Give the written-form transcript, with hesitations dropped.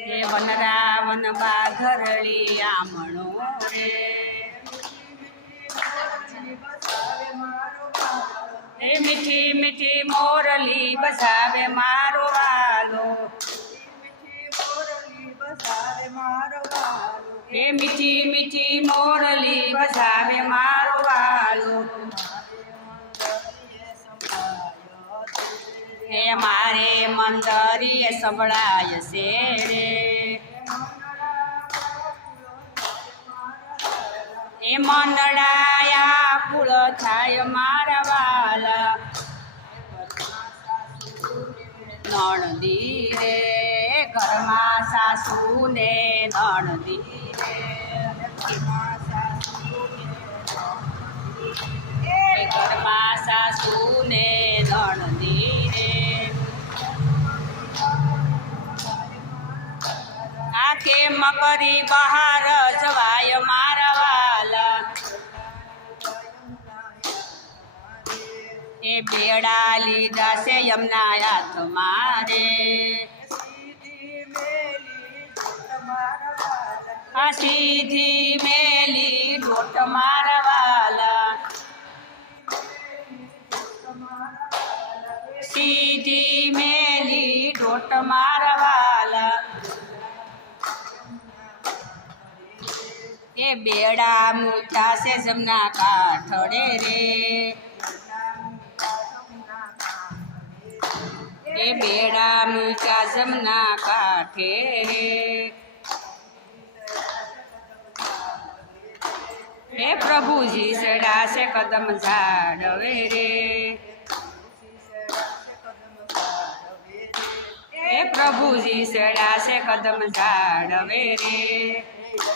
હે વનરાવન બાઘરળી આમણો રે હે મીઠી મીઠી મોરલી બસાવે મારો વાલો હે મીઠી મીઠી મોરલી બસાવે મારો વાલો હે મારે મંદરીએ સંભળાય છે રે એ મંડળાયા કુળ થાય મારા વાલા નણદી રે ઘરમાં સાસુ ને નણદી રે ઘરમાં સાસુ ને નણદી રે આ કેમ કરી બહાર જવાય મારા વાલા એ બેડા લીધા છે યમના હાથ મારે આ સીધી મેલી ઢોટ મારા વાલા સીધી મેલી ઢોટ મારા વાલા એ બેડા મૂઠા છે જમના કાઠડે રે એ બેડા મૂઠા જમના કાઠે રે હે પ્રભુજી ચડાશે કદમ ઝાડવે રે હે પ્રભુજી ચડાશે કદમ ઝાડવે રે